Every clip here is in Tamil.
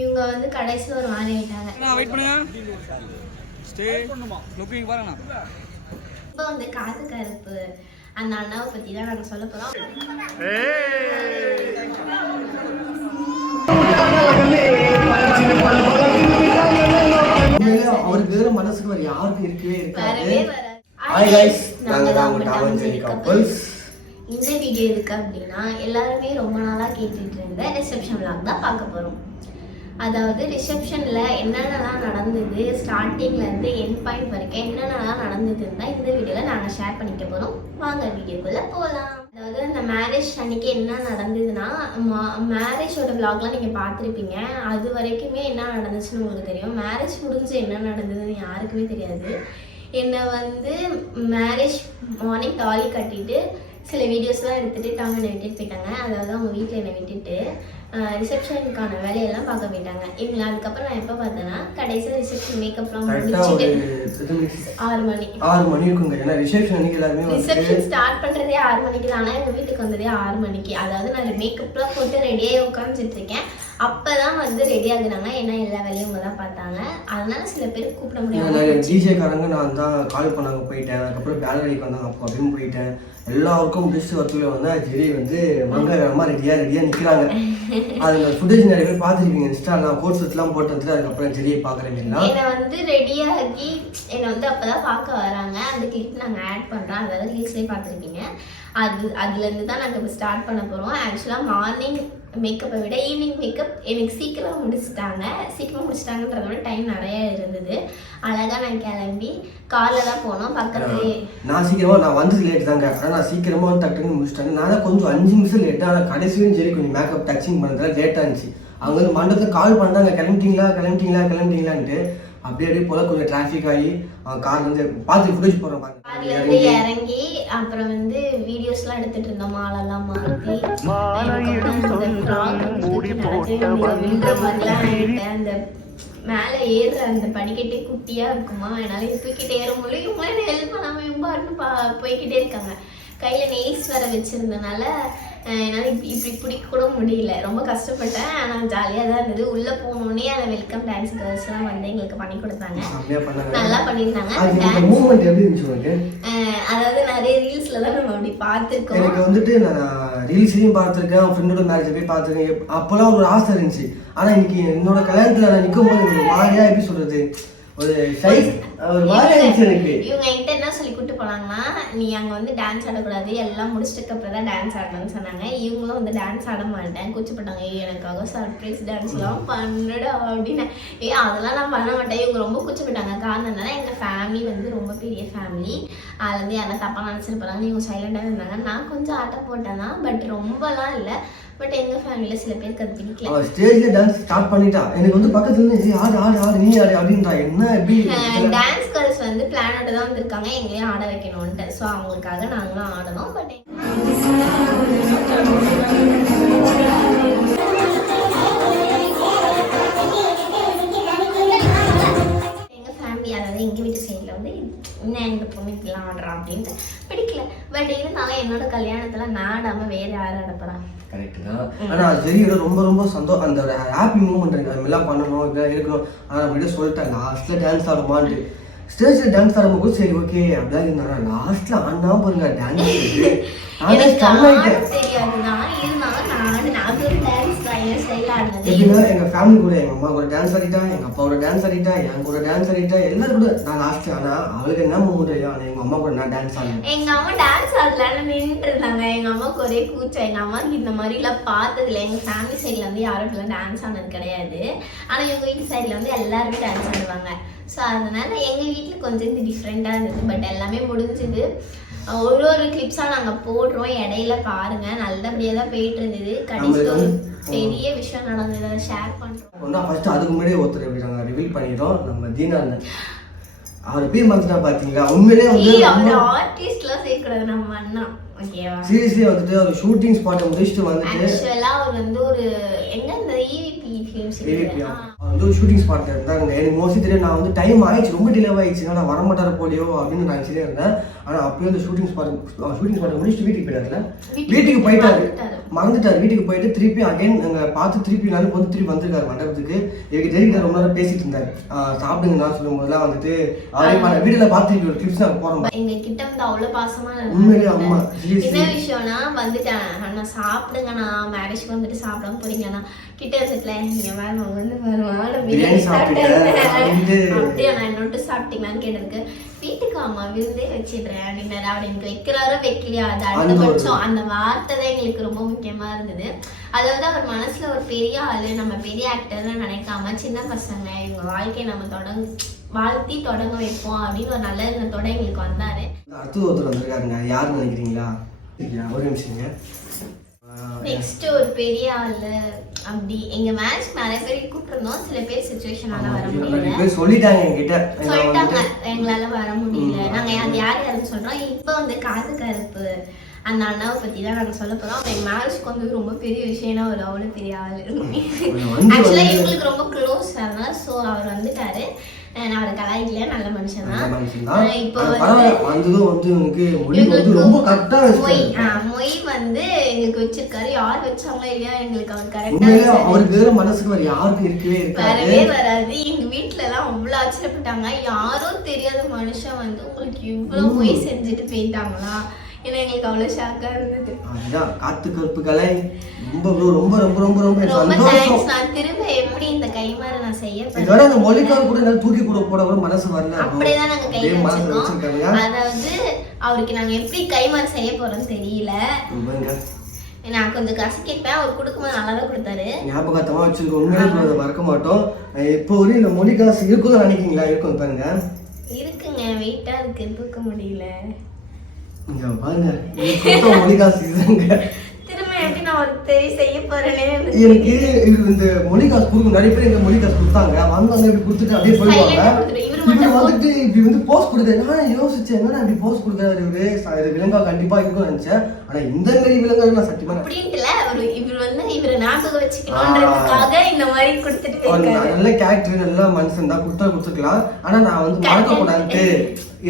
இவங்க வந்து கடைசியில் ஒரு மாதிரி ஆயிட்டாங்க. வெயிட் பண்ணுங்க. ஸ்டே லுக்கிங் பாருங்க இப்போ வந்து காது கருப்பு. அந்த அண்ணாவை பற்றி தான் நாங்கள் சொல்ல போகிறோம் அவருக்கு வேற மனசுக்கு வேற யாருக்கும் இருக்கவே இருக்காது. வராது. ஹாய் கைஸ் நாங்க தான் உங்க அண்ட் ஜெரி கப்பல்ஸ் இந்த வீடியோ எதுக்கு அப்படின்னா எல்லாருமே ரொம்ப நாளாக கேட்டுட்டு இருந்த ரிசப்ஷன் vlog தான் பார்க்க போகிறோம் அதாவது ரிசப்ஷனில் என்னென்னலாம் நடந்தது ஸ்டார்டிங்லேருந்து என் பாயிண்ட் வரைக்கும் என்னென்னலாம் நடந்ததுன்னு தான் இந்த வீடியோவில் நாங்கள் ஷேர் பண்ணிக்க போகிறோம் வாங்க வீடியோக்குள்ளே போகலாம் அதாவது அந்த மேரேஜ் அன்னைக்கு என்ன நடந்ததுன்னா மேரேஜோட விளாக்லாம் நீங்கள் பார்த்துருப்பீங்க. அது வரைக்குமே என்ன நடந்துச்சுன்னு உங்களுக்கு தெரியும். மேரேஜ் முடிஞ்சு என்ன நடந்ததுன்னு யாருக்குமே தெரியாது. என்னை வந்து மேரேஜ் மார்னிங் தாலி கட்டிட்டு சில வீடியோஸ்லாம் எடுத்துகிட்டு தாங்க என்னை விட்டுட்டு போயிட்டாங்க. அதாவது அவங்க வீட்டில் என்னை விட்டுட்டு. ரிசப்ஷனுக்கான வேலையெல்லாம் பார்க்க போயிட்டாங்க. இவங்களை அதுக்கப்புறம் நான் எப்போ பார்த்தேன்னா கடைசியாக ரிசப்ஷன் மேக்கப்லாம் முடிச்சுட்டு? ஆறு மணி. ஆறு மணி இருக்குங்க. ஏன்னா ரிசப்ஷன் அன்னைக்கு எல்லாருமே ரிசப்ஷன் ஸ்டார்ட் பண்றதே ஆறு மணிக்கு தான். ஆனால் எங்கள் வீட்டுக்கு வந்ததே ஆறு மணிக்கு. அதாவது நான் மேக்கப்லாம் போட்டு ரெடியாகி உட்காந்துட்டு இருக்கேன். அப்பதான் வந்து ரெடி ஆகுனாங்க ஏன்னா எல்லா வேலையும் அவங்க தான் பார்த்தாங்க. அதனால சில பேர் கூப்பிட முடியாம டிஜே காரங்க நான் தான் கால் பண்ணாங்க போயிட்டேன். அதுக்கப்புறம் பேலரிக்கு வந்தாங்க அப்போ அப்படின்னு போயிட்டேன். எல்லாருக்கும் முடிச்சு வரத்துக்குள்ள வந்து ஜெரி வந்து மங்களகரமா ரெடியா ரெடியா நிக்கிறாங்க. அது ஃபுட்டேஜ் நிறைய பேர் பார்த்துருப்பீங்க இன்ஸ்டா நான் கோர்ஸ் எல்லாம் போட்டு வந்துட்டு அதுக்கப்புறம் ஜெரியை பாக்குறீங்களா என்னை வந்து ரெடியாகி என்னை வந்து அப்பதான் பார்க்க வராங்க. அந்த கிளிப் நாங்கள் ஆட் பண்ணுறோம் அதாவது ரீல்ஸ்லேயே பார்த்துருக்கீங்க அது அதுலேருந்து தான் நாங்கள் இப்போ ஸ்டார்ட் பண்ண போகிறோம் ஆக்சுவலாக மார்னிங் மேக்கப்பை விட ஈவினிங் மேக்கப் எனக்கு சீக்கிரம் முடிச்சுட்டாங்க. சீக்கிரம் முடிச்சிட்டாங்கன்றத விட டைம் நிறைய இருந்தது. அழகாக நான் கிளம்பி காலெல்லாம் தான் போனோம். பக்கத்துலேயே நான் சீக்கிரமாக நான் வந்து லேட் தாங்க. ஆனா நான் சீக்கிரமாக வந்து டக்குன்னு முடிச்சிட்டாங்க. நான் தான் கொஞ்சம் அஞ்சு நிமிஷம் லேட்டாக ஆனால் கடைசியும் சரி கொஞ்சம் மேக்கப் டச்சிங் பண்ணுறதுல லேட்டாக இருந்துச்சு. அவங்க வந்து மண்டபத்தில் கால் பண்ணாங்க கிளம்பிட்டீங்களா? கிளம்பிட்டீங்களா? கிளம்பிட்டீங்களான்ட்டு. அப்படியே அப்படியே போல கொஞ்சம் டிராஃபிக் ஆகி கார் வந்து பார்த்து ஃபுட்டேஜ் போகிறோம் கார்ல இருந்து இறங்கி. அப்புறம் வந்து வீடியோஸ்லாம் எடுத்துட்டு இருந்தோம் மாலெல்லாம் மாத்தி அந்த மேல ஏறுற அந்த படிக்கட்டே குட்டியா இருக்குமா? என்னால தூக்கிட்டு ஏற முடியல. இவங்களே ஹெல்ப் பண்ணாம இவங்க பா- போய்க்கிட்டே இருக்காங்க. கையில நெய்ஸ் வர வச்சிருந்தனால என்னால இப்படி இப்படி பிடிக்க கூட முடியல. ரொம்ப கஷ்டப்பட்டேன். ஆனா ஜாலியா தான் இருந்தது. உள்ள போனோடனே அந்த வெல்கம் டான்ஸ் கேர்ள்ஸ் எல்லாம் வந்து எங்களுக்கு பண்ணி கொடுத்தாங்க. நல்லா பண்ணியிருந்தாங்க. அதாவது நிறைய ரீல்ஸ்ல தான் நம்ம அப்படி பார்த்துருக்கோம். எனக்கு வந்துட்டு நான் ரீல்ஸ்லையும் பார்த்துருக்கேன். ஃப்ரெண்டோட மேரேஜ் போய் பார்த்துருக்கேன். அப்போல்லாம் ஒரு ஆசை இருந்துச்சு. ஆனால் இன்னைக்கு என்னோட கல்யாணத்தில் நான் நிற்கும் போது எனக்கு ஒரு மாதிரியா எப்படி சொல்றது? ஒரு சைஸ் ஒரு மாதிரியா இருந்துச்சு எனக்கு. இவங்க போனாங்கன்னா நீ அங்க வந்து டான்ஸ் ஆடக்கூடாது எல்லாம் முடிச்சிட்டு அப்புறம் தான் டான்ஸ் ஆடணும்னு சொன்னாங்க. இவங்களும் வந்து டான்ஸ் ஆட மாட்டேன். கூச்சப்பட்டாங்க ஏய் எனக்காக சர்ப்ரைஸ் டான்ஸ்லாம் பண்ணுடா அப்படின்னு. ஏ அதெல்லாம் நான் பண்ண மாட்டேன். இவங்க ரொம்ப கூச்சப்பட்டாங்க. காரணம் என்னன்னா எங்க ஃபேமிலி வந்து ரொம்ப பெரிய ஃபேமிலி அதுல இருந்து யாரும் தப்பா நினைச்சிட்டு போறாங்க இவங்க சைலண்டாக இருந்தாங்க. நான் கொஞ்சம் ஆட்டம் போட்டேன் தான் பட் ரொம்பலாம் இல்லை. பட் எங்க ஃபேமிலியில சில பேருக்கு அது பிடிக்கல. அவள் ஸ்டேஜ்ல டான்ஸ் ஸ்டார்ட் பண்ணிட்டா. எனக்கு வந்து பக்கத்துல இருந்து "ஏய், ஆடு ஆடு ஆடு நீ ஆடு அப்படின்றா. என்ன எப்படி டான்ஸ் கேர்ள்ஸ் வந்து பிளானோட தான் வந்திருக்காங்க. எங்களையும் ஆட வைக்கணும்ன்ட்டு. ஸோ அவங்களுக்காக நாங்களும் ஆடணும். பட் எங்கள் ஃபேமிலி அதாவது எங்கள் வீட்டு சைடில் வந்து என்ன எங்கள் பொண்ணு இப்படிலாம் ஆடுறா? அப்படின்ட்டு பிடிக்கல. பட் இருந்தாலும் என்னோட கல்யாணத்துல நான் ஆடாம வேற யாரும் ஆடப்போறாங்க கரெக்ட் தான். ஆனா அது தெரியும் ரொம்ப ரொம்ப சந்தோஷம் அந்த ஹாப்பி மூமெண்ட் எனக்கு அது மாதிரிலாம் பண்ணணும் இதெல்லாம் இருக்கணும் ஆனா அப்படியே சொல்லிட்டேன் லாஸ்ட்ல டான்ஸ் ஆடுமான்ட்டு. ஸ்டேஜ்ல டான்ஸ் ஆடும்போது சரி ஓகே அப்படிதான் இருந்தாங்க லாஸ்ட்ல ஆனா பாருங்க டான்ஸ் ஸ்டம் ஆட ஆயிட்டேன் எப்படின்னா எங்க ஃபேமிலி கூட எங்க அம்மா கூட டான்ஸ் ஆடிட்டா எங்க அப்பா கூட டான்ஸ் ஆடிட்டா என் கூட டான்ஸ் ஆடிட்டா எல்லாரும் கூட. நான் லாஸ்ட் ஆனா அவளுக்கு என்ன மூமெண்ட் தெரியும் ஆனா எங்க அம்மா கூட நான் டான்ஸ் ஆடினேன் எங்க அம்மா டான்ஸ் ஆடலான்னு நின்றுட்டு இருந்தாங்க எங்க அம்மாவுக்கு ஒரே கூச்சம். எங்க அம்மாவுக்கு இந்த மாதிரி எல்லாம் பார்த்ததுல எங்க ஃபேமிலி சைட்ல வந்து யாரும் இப்பெல்லாம் டான்ஸ் ஆனது கிடையாது. ஆனா இவங்க வீட்டு சைட்ல வந்து எல்லாருமே டான்ஸ் ஆடுவாங்க. ஸோ அதனால எங்க வீட்டுல கொஞ்சம் இது டிஃப்ரெண்டா இருந்தது. பட் எல்லாமே முடிஞ்சது. ஒரு ஒரு கிளிப்ஸா நாங்க போடுறோம். இடையில பாருங்க. நல்லபடியா தான் போயிட்டு இருந்தது. ஒரு பெரிய விஷயம் நடந்தது. ஷேர் பண்றோம். ஒன்றா ஃபர்ஸ்ட் அதுக்கு முன்னாடியே ஒருத்தர் எப்படி நாங்கள் ரிவீல் பண்ணிட்டோம். நம்ம தீனா அவர் பேர் மறந்துட்டா பாத்தீங்களா? உண்மையிலே வந்து அவர் ஆர்டிஸ்ட்லாம் சேர்க்கக்கூடாது. நம்ம அண்ணா. ஓகேவா சீரியஸ்லி வந்துட்டு ஒரு ஷூட்டிங் ஸ்பாட்டை முடிச்சுட்டு வந்துட்டு ஆக்சுவலா அவர் வந்து ஒரு எங்க இந்த E ஃபிலிம்ஸ் ஏவிபியா வந்து ஒரு ஷூட்டிங் ஸ்பாட் இருந்தாங்க எனக்கு மோஸ்ட்லி தெரியும் நான் வந்து டைம் ஆயிடுச்சு ரொம்ப டிலே ஆயிடுச்சு நான் வரமாட்டார போலியோ அப்படின்னு நான் நினச்சிட்டே இருந்தேன் ஆனால் அப்பயும் அந்த ஷூட்டிங் ஸ்பாட் ஷூட்டிங் ஸ்பாட் முடிச்சுட்டு வீட்டுக்கு போயிட்டாருல வீட்டுக்கு போயிட்டாரு மறந்துட்டார் வீட்டுக்கு போயிட்டு திருப்பி அகைன் நாங்கள் பார்த்து திருப்பி நானும் வந்து திருப்பி வந்திருக்காரு மண்டபத்துக்கு எனக்கு தெரிவிக்க ரொம்ப நேரம் பேசிட்டு இருந்தாரு சாப்பிடுங்க நான் சொல்லும் போதெல்லாம் வந்துட்டு அவரே வீட்டில் பார்த்து ஒரு கிளிப்ஸ் நாங்கள் போகிறோம் எங்க கிட்ட வந்து அவ்வளவு பாசமா உண்மையிலே அம்மா, என்ன விஷயம்னா வந்துட்டேன் அண்ணா சாப்பிடுங்கண்ணா மேரேஜ்க்கு வந்துட்டு சாப்பிடாம போறீங்கண்ணா கிட்ட வச்சதுல நீங்க வேணும் வந்து வருவாங்க பிரியாணி. அப்படியா நான் என்னோட்டு சாப்பிட்டீங்களான்னு கேட்டதுக்கு வீட்டுக்கு அம்மா விருந்தே வச்சிடுறேன் அப்படின்னாரு. அவர் எனக்கு வைக்கிறாரோ வைக்கலையா அது அந்த அடுத்த ஒரு- பட்சம் அந்த வார்த்தை தான் எங்களுக்கு ரொம்ப முக்கியமா இருந்தது. அதாவது அவர் மனசுல ஒரு பெரிய ஆளு நம்ம பெரிய ஆக்டர்னு நினைக்காம சின்ன பசங்க இவங்க வாழ்க்கையை நம்ம தொடங்க வாழ்த்தி தொடங்க வைப்போம் அப்படின்னு ஒரு நல்ல எண்ணத்தோட எங்களுக்கு வந்தாரு. அடுத்து ஒருத்தர் வந்திருக்காருங்க. யாருன்னு நினைக்கிறீங்களா? ஒரு நிமிஷங்க நெக்ஸ்ட் ஒரு பெரிய ஆளு. அப்படி எங்க மேட்ச் நிறைய பேர் கூப்பிட்டுருந்தோம். சில பேர் சுச்சுவேஷனால வர முடியல. சொல்லிட்டாங்க என்கிட்ட. சொல்லிட்டாங்க. எங்களால வர முடியல. நாங்க அது யார் யாருன்னு சொல்றோம். இப்போ வந்து காது கருப்பு அந்த அண்ணாவை பத்தி தான் நாங்க சொல்ல போறோம். அவங்க மேரேஜ்க்கு வந்து ரொம்ப பெரிய விஷயம்னா ஒரு அவ்வளவு பெரிய ஆளு. வந்து ஆக்சுவலா எங்களுக்கு ரொம்ப க்ளோஸ் அதனால சோ அவர் வந்துட்டாரு. நான் அவரை கலாய்க்கல நல்ல மனுஷன் தான். இப்போ வந்து மொய் வந்து எங்களுக்கு வச்சிருக்காரு. யார் வச்சாங்களோ இல்லையா எங்களுக்கு அவர் கரெக்டா உண்மையிலே அவருக்கு வேற மனசுக்கு வேற யாருக்கும் இருக்கவே இருக்காது. வரவே வராது. எங்க வீட்ல எல்லாம் அவ்வளவு ஆச்சரியப்பட்டாங்க. யாரோ தெரியாத மனுஷன் வந்து உங்களுக்கு இவ்வளவு மொய் செஞ்சுட்டு போயிட்டாங்களா? ஏன்னா எங்களுக்கு அவ்வளவு ஷாக்கா இருந்தது. அதுதான் காத்து கருப்பு கலை ரொம்ப ரொம்ப ரொம்ப ரொம்ப ரொம்ப சந்தோஷம். நான் திரும்ப எப்படி இந்த கைமாறு நான் செய்ய இதோட அந்த மொழிக்கார் கூட தூக்கி கூட போட கூட மனசு வரல. bro. அப்படியேதான் நாங்க கை அப்படியே வச்சிருக்கோம். அதாவது அவருக்கு நாங்க எப்படி கைமாறு செய்ய போறோம்னு தெரியல. நான் கொஞ்சம் காசு கேட்பேன். அவர் கொடுக்கும்போது நல்லா தான் கொடுத்தாரு. ஞாபகத்தமா வச்சிருக்கோம். உண்மையிலே bro, அதை மறக்க மாட்டோம். இப்போ வரையும் இந்த மொழி காசு நினைக்கிறீங்களா? இருக்கும் பாருங்க. இருக்குங்க. வெயிட்டா இருக்கு. தூக்க முடியல. இங்க பாருங்க. எனக்கு கொடுத்த மொழி காசு இதுதாங்க திரும்ப எப்படி நான் ஒரு தெரிய செய்ய போறேனே எனக்கு இந்த மொழி காசு கொடுக்கும் நிறைய பேர் இந்த மொழி காசு கொடுத்தாங்க வந்தாங்க இப்படி கொடுத்துட்டு அப்படியே போயிடுவாங்க. இவரு வந்துட்டு இப்படி வந்து போஸ்ட் கொடுத்தாரு நான் யோசிச்சேன் என்னடா இப்படி போஸ்ட் கொடுக்குறாரு இவரு? இது விலங்கா கண்டிப்பா இருக்கும்னு நினைச்சேன். ஆனா இந்த மாதிரி விலங்கா நான் சத்தியமா இவர் வந்து இவரை ஞாபகம் வச்சுக்கணுன்றதுக்காக இந்த மாதிரி கொடுத்துட்டு நல்ல கேரக்டர் நல்ல மனுஷன் தான். கொடுத்தா கொடுத்துருக்கலாம். ஆனா நான் வந்து மறக்க கூடாதுன்ட்டு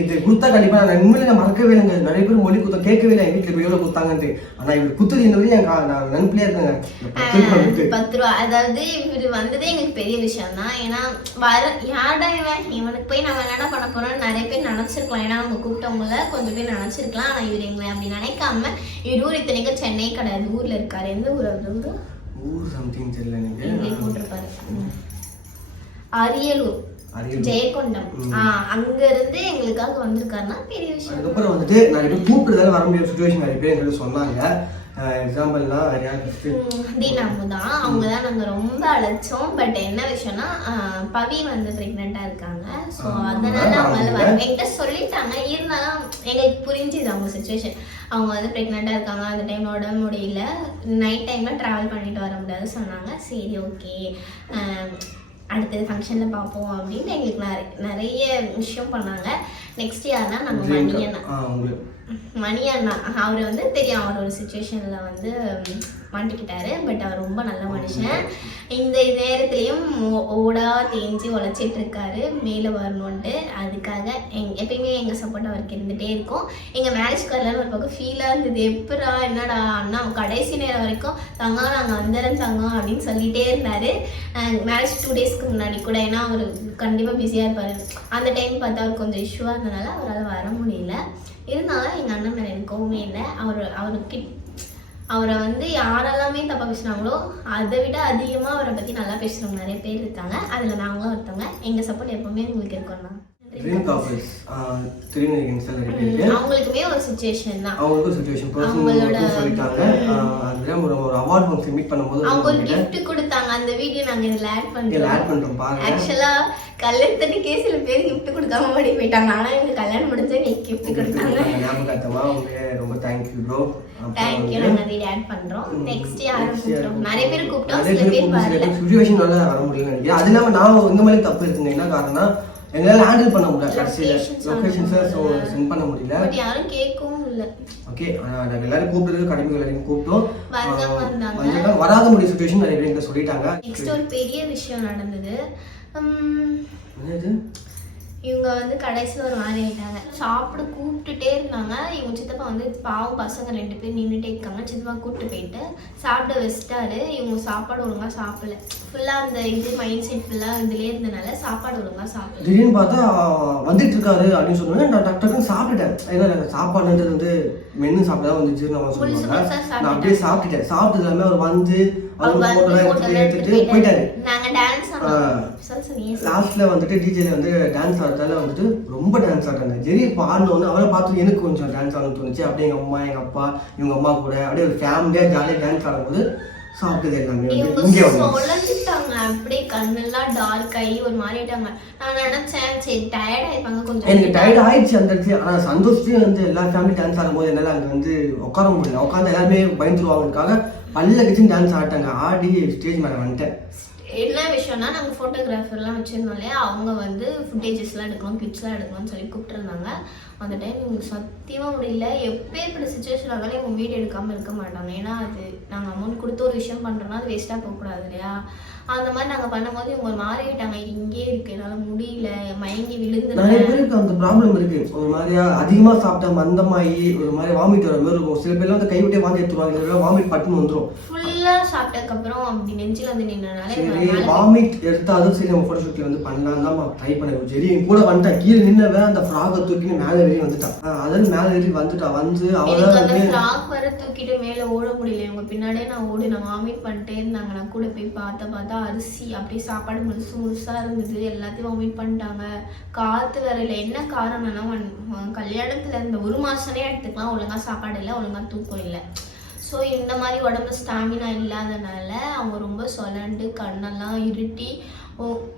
இது கொடுத்தா கண்டிப்பா நான் உண்மையில மறக்கவே இல்லைங்க நிறைய பேர் மொழி கொடுத்தா கேட்கவே இல்லை. எங்க வீட்டுல எவ்வளவு கொடுத்தாங்கன்ட்டு ஆனா இவர் குத்துறது இந்த வரையும் நான் நண்பிலே இருக்கேங்க பத்து ரூபா. அதாவது இவர் வந்ததே எங்களுக்கு பெரிய விஷயம் தான் ஏன்னா வர யாரா இவன் இவனுக்கு போய் நம்ம என்னடா பண்ண போறோம்னு நிறைய பேர் நினைச்சிருக்கலாம். ஏன்னா அவங்க கூப்பிட்டவங்கள கொஞ்சம் பேர் நினைச்சிருக்கலாம். ஆனா இவர் எங்களை அப்படி நினைக்காம இவர் ஊர் இத்தனைக்கும் சென்னை கிடையாது. ஊர்ல இருக்காரு. எந்த ஊர் அவர் ஊரு சம்திங் தெரியல போட்டிருப்பாரு. அரியலூர் அரியலூர். ஜெயகொண்டம் அங்க இருந்து எங்களுக்காக வந்திருக்காருன்னா பெரிய விஷயம். அதுக்கப்புறம் வந்துட்டு நிறைய பேர் கூப்பிடுறதால வர முடியாத சுச்சுவேஷன் நிறைய பேர் எங்களுக்கு சொன்னாங்க. எக்ஸாம்பிள்னா யார் ஃபஸ்ட்டு தீனாமு தான் அவங்க தான் நாங்கள் ரொம்ப அழைச்சோம். பட் என்ன விஷயம்னா பவி வந்து ப்ரெக்னெண்ட்டாக இருக்காங்க. ஸோ அதனால அவங்களால வர. என்கிட்ட சொல்லிட்டாங்க. இருந்தாலும் எங்களுக்கு புரிஞ்சுது அவங்க சுச்சுவேஷன் அவங்க வந்து ப்ரெக்னெண்ட்டாக இருக்காங்க. அந்த டைம் உடம்பு முடியல. நைட் டைமில் ட்ராவல் பண்ணிட்டு வர முடியாது சொன்னாங்க. சரி ஓகே அடுத்தது ஃபங்க்ஷனில் பார்ப்போம் அப்படின்னு எங்களுக்கு நிறைய நிறைய விஷயம் பண்ணாங்க. நெக்ஸ்ட் யாருன்னா நாங்கள் மணியண்ணா. மணி அண்ணா அவர் வந்து தெரியும் அவர் ஒரு சுச்சுவேஷனில் வந்து மாட்டிக்கிட்டாரு. பட் அவர் ரொம்ப நல்ல மனுஷன். இந்த நேரத்துலயும் ஓ- ஓடா தேஞ்சு உழைச்சிட்டு இருக்காரு. மேலே வரணும்ட்டு அதுக்காக எங் எப்பயுமே எங்கள் சப்போர்ட் அவருக்கு இருந்துகிட்டே இருக்கும். எங்கள் மேரேஜ் வரலன்னு ஒரு பக்கம் ஃபீலாக இருந்தது. எப்படா என்னடா? அண்ணா கடைசி நேரம் வரைக்கும் தங்கம் நாங்கள் வந்துடுறோம் தங்கம் அப்படின்னு சொல்லிகிட்டே இருந்தார். மேரேஜ் டூ டேஸ்க்கு முன்னாடி கூட. ஏன்னா அவர் கண்டிப்பாக பிஸியாக இருப்பார். அந்த டைம் பார்த்தா அவர் கொஞ்சம் இஷ்யூவாக இருந்தனால அவரால் வர முடியல. இருந்தாலும் எங்கள் அண்ணன் மேலே எனக்கு கோவமே இல்லை. அவர் அவருக்கு அவரை வந்து யாரெல்லாமே தப்பாக பேசுனாங்களோ அதை விட அதிகமாக அவரை பற்றி நல்லா பேசுகிறவங்க நிறைய பேர் இருக்காங்க. அதில் நாங்களும் ஒருத்தவங்க. எங்கள் சப்போர்ட் எப்பவுமே உங்களுக்கு இருக்கோம்னா ட்ரீம் காப்பர்ஸ் திருநெல்வேலி இன்ஸ்டால் இருக்கு. அவங்களுக்குமே ஒரு சுச்சுவேஷன் தான். சுச்சுவேஷன் பர்சனல் சொல்லிட்டாங்க. அதுதான் ஒரு அவார்ட் ஃபங்க்ஷன் மீட் பண்ணும்போது அவங்க ஒரு gift கொடுத்தாங்க அந்த வீடியோ நாங்கள் இதில் ஆட் இதில் பண்ணுறோம் ஆட் பண்ணுறோம் பாருங்க ஆக்சுவலாக கல்யாணத்துக்கே சில பேர் gift கொடுக்காம ஓடி போயிட்டாங்க. ஆனால் எங்களுக்கு கல்யாணம் முடிஞ்சு எங்களுக்கு gift கொடுத்தாங்க. ஞாபகத்தமா உங்களுக்கு ரொம்ப thank you bro thank you நாங்கள் வீடியோ ஆட் பண்ணுறோம் நெக்ஸ்ட் யாரும் கூப்பிட்டோம். நிறைய பேர் கூப்பிட்டோம். சில பேர் வரல சுச்சுவேஷனால வர முடியல நினைக்கிறேன். அது இல்லாம நான் இந்த மாதிரி தப்பு இருக்குங்க. என்ன காரணம்னா எங்களால ஹேண்டில் பண்ண முடியல. கடைசியில் லொகேஷன்ஸை சென்ட் பண்ண முடியல. பட் யாரும் வந்தாங்க ஓகே நாங்கள் எல்லாரும் கூப்பிட்டு கடமைகள் எல்லாரையும் கூப்பிட்டோம். வராத முடிய சுச்சுவேஷன் நிறைய பேர் சொல்லிட்டாங்க. நெக்ஸ்ட் ஒரு பெரிய விஷயம் நடந்தது. என்னது? இவங்க வந்து கடைசியில் ஒரு மாதிரி ஆயிட்டாங்க. சாப்பிட கூப்பிட்டுட்டே இருந்தாங்க. இவங்க சித்தப்பா வந்து பாவம் பசங்க ரெண்டு பேர் நின்றுட்டே இருக்காங்க. சித்தப்பா கூப்பிட்டு போயிட்டு சாப்பிட வச்சிட்டாரு. இவங்க சாப்பாடு ஒழுங்கா சாப்பிடல. ஃபுல்லாக அந்த இது மைண்ட் செட் ஃபுல்லாக இதுலேயே இருந்தனால சாப்பாடு ஒழுங்கா சாப்பிடல. திடீர்னு பார்த்தா வந்துட்டு இருக்காரு அப்படின்னு சொன்னாங்க நான் டாக்டர் டக்குன்னு சாப்பிட்டுட்டேன். ஏன்னா சாப்பாடுன்றது வந்து மென்னு சாப்பிட்டா வந்து ஜீரணம் முழுசு சொல்லுவாங்க முழுசா நான் அப்படியே சாப்பிட்டுட்டேன். சாப்பிட்டது எல்லாமே அவர் வந்து அவர் எடுத்துட்டு போயிட்டாரு. நாங்க டான்ஸ் லாஸ்ட்ல வந்துட்டு டிஜேல வந்து டான்ஸ் ஆடுறதால வந்துட்டு ரொம்ப டான்ஸ் ஆடுறாங்க. ஜெரி இப்போ ஆடணும்னு அவரை பார்த்து எனக்கு கொஞ்சம் டான்ஸ் ஆடணும்னு தோணுச்சு. அப்படியே எங்க அம்மா எங்க அப்பா இவங்க அம்மா கூட அப்படியே ஒரு ஃபேமிலியா ஜாலியாக டான்ஸ் ஆடும்போது சாப்பிட்டது எல்லாமே வந்து இங்கே இவங்க வந்து. சொல்லிட்டாங்க அப்படியே கண்ணெல்லாம் டார்க் ஆகி ஒரு மாதிரி ஆயிட்டாங்க. நான் நினைச்சேன் சரி டயர்ட் ஆயிருப்பாங்க எனக்கு டயர்ட் ஆயிடுச்சு அந்த இடத்துல. ஆனால் சந்தோஷத்தையும் வந்து எல்லா ஃபேமிலி டான்ஸ் ஆடும்போது என்னால் அங்கே வந்து உட்கார முடியல. உட்காந்து எல்லாருமே பயந்துருவாங்கக்காக பல்ல கட்சி டான்ஸ் ஆடிட்டாங்க. ஆடி ஸ்டேஜ் மேலே வந்துட்டேன். என்ன விஷயம்னா நாங்கள் ஃபோட்டோகிராஃபர்லாம் வச்சுருந்தோம் இல்லையா? அவங்க வந்து ஃபுட்டேஜஸ்லாம் எடுக்கணும் கிளிப்ஸ்லாம் எடுக்கணும்னு சொல்லி கூப்பிட்டுருந்தாங்க. அந்த டைம் இவங்களுக்கு சத்தியமாக முடியல. எப்பேற்பட்ட சுச்சுவேஷன் ஆனாலும் இவங்க வீடியோ எடுக்காமல் இருக்க மாட்டாங்க. ஏன்னா அது நாங்கள் அமௌண்ட் கொடுத்து ஒரு விஷயம் பண்ணுறோம்னா அது வேஸ்ட்டாக போகக்கூடாது இல்லையா? அந்த மாதிரி நாங்கள் பண்ணும்போது இவங்க மாறிட்டாங்க. இங்கே இருக்கு. என்னால் முடியல. மயங்கி நிறைய விழுந்துருவேன் பேருக்கு அந்த ப்ராப்ளம் இருக்கு. ஒரு மாதிரியா அதிகமா சாப்பிட்டா மந்தமாயி ஒரு மாதிரி வாமிட் வர மாதிரி இருக்கும். சில பேர்லாம் வந்து கைவிட்டே வாந்தி எடுத்துருவாங்க. சில பேர் வாமிட் பட்டுன்னு வந்துரும். ஃபுல்லாக சாப்பிட்டதுக்கப்புறம் அப்படி நெஞ்சில் வந்து நின்றனால வாமிட் எடுத்தாலும் சரி நம்ம ஃபோட்டோ ஷூட்ல வந்து பண்ணலாம் தான் ட்ரை பண்ண சரி என் கூட வந்துட்டா கீழே நின்னவன் அந்த ஃப்ராகை தூக்கின்னு மேலே வெளியே வந்துட்டான். அதாவது மேலே வெளியே வந்துட்டா. வந்து அந்த வந்து ஃப்ராக் வர தூக்கிட்டு மேல ஓட முடியல. இவங்க பின்னாடியே நான் ஓடி நான் வாமிட் பண்ணிட்டே இருந்தாங்க. நான் கூட போய் பார்த்த பார்த்தா அரிசி அப்படியே சாப்பாடு முழுசு முழுசா இருந்தது. எல்லாத்தையும் வாமிட் பண்ணிட்டாங்க. காத்து வரல என்ன காரணம்னா கல்யாணத்துல இருந்த ஒரு மாசமே எடுத்துக்கலாம். ஒழுங்கா சாப்பாடு இல்லை ஒழுங்கா தூக்கம் இல்லை. ஸோ இந்த மாதிரி உடம்பு ஸ்டாமினா இல்லாதனால அவங்க ரொம்ப சொலண்டு கண்ணெல்லாம் இருட்டி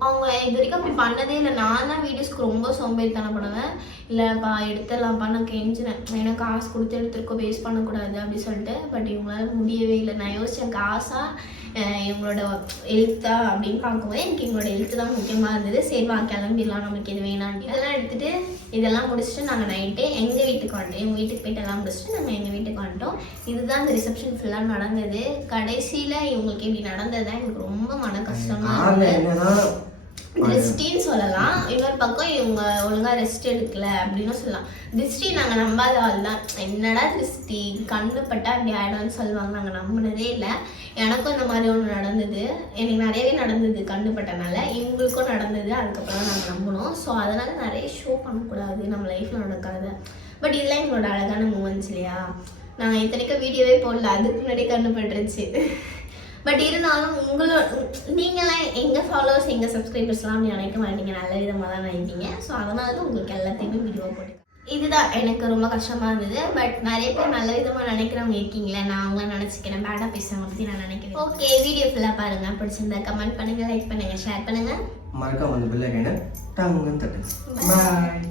அவங்க இது வரைக்கும் அப்படி பண்ணதே இல்லை. நான் தான் வீடியோஸ்க்கு ரொம்ப சோம்பேறித்தனம் பண்ணுவேன். இல்லைப்பா எடுத்துடலாம்ப்பா நான் கெஞ்சினேன் ஏன்னா காசு கொடுத்து எடுத்துருக்கோம் வேஸ்ட் பண்ணக்கூடாது அப்படின்னு சொல்லிட்டு. பட் இவங்களால முடியவே இல்லை. நான் யோசித்தேன் காசாக இவங்களோட எழுத்தா அப்படின்னு பார்க்கும்போது எனக்கு எங்களோட எழுத்து தான் முக்கியமாக இருந்தது. சரி வா கிளம்பிடலாம். நமக்கு இது வேணாம். அதெல்லாம் எடுத்துகிட்டு இதெல்லாம் முடிச்சுட்டு நாங்கள் நைட்டு எங்கள் வீட்டுக்கு வந்துட்டோம். எங்கள் வீட்டுக்கு போயிட்டு எல்லாம் முடிச்சுட்டு நாங்கள் எங்கள் வீட்டுக்கு வந்துட்டோம். இதுதான் இந்த ரிசப்ஷன் ஃபுல்லாக நடந்தது. கடைசியில் இவங்களுக்கு இப்படி நடந்தது தான் எனக்கு ரொம்ப மன கஷ்டமாக இருந்தது. திருஷ்டின்னு சொல்லலாம். இன்னொரு பக்கம் இவங்க ஒழுங்கா ரெஸ்ட் எடுக்கல அப்படின்னு சொல்லலாம். திருஷ்டி நாங்க நம்பாத ஆள் தான். என்னடா திருஷ்டி கண்ணு பட்டா அப்படி ஆயிடும்னு சொல்லுவாங்க. நாங்க நம்பினதே இல்லை. எனக்கும் இந்த மாதிரி ஒன்று நடந்தது. எனக்கு நிறையவே நடந்தது கண்ணு பட்டனால. இவங்களுக்கும் நடந்தது. அதுக்கப்புறம் நாங்கள் நம்பினோம். ஸோ அதனால நிறைய ஷோ பண்ணக்கூடாது. நம்ம லைஃப்ல நடக்காத. பட் இதெல்லாம் எங்களோட அழகான மூமெண்ட்ஸ் இல்லையா? நாங்கள் இத்தனைக்கும் வீடியோவே போடல. அதுக்கு முன்னாடி கண்ணு பட்டுருச்சு. பட் இருந்தாலும் உங்களோட நீங்களாம் எங்கள் ஃபாலோவர்ஸ் எங்கள் சப்ஸ்கிரைபர்ஸ்லாம் நினைக்க மாட்டீங்க. நல்ல விதமாக தான் நினைப்பீங்க. ஸோ அதனால தான் உங்களுக்கு எல்லாத்தையுமே வீடியோ போட்டு இதுதான் எனக்கு ரொம்ப கஷ்டமாக இருந்தது. பட் நிறைய பேர் நல்ல விதமாக நினைக்கிறவங்க இருக்கீங்களே நான் அவங்கள நினச்சிக்கிறேன். பேடாக பேசுறவங்க பற்றி நான் நினைக்கிறேன். ஓகே வீடியோ ஃபுல்லாக பாருங்கள் பிடிச்சிருந்தா கமெண்ட் பண்ணுங்கள் லைக் பண்ணுங்கள் ஷேர் பண்ணுங்கள் மறக்காம அந்த பில்லை தட்டு பாய்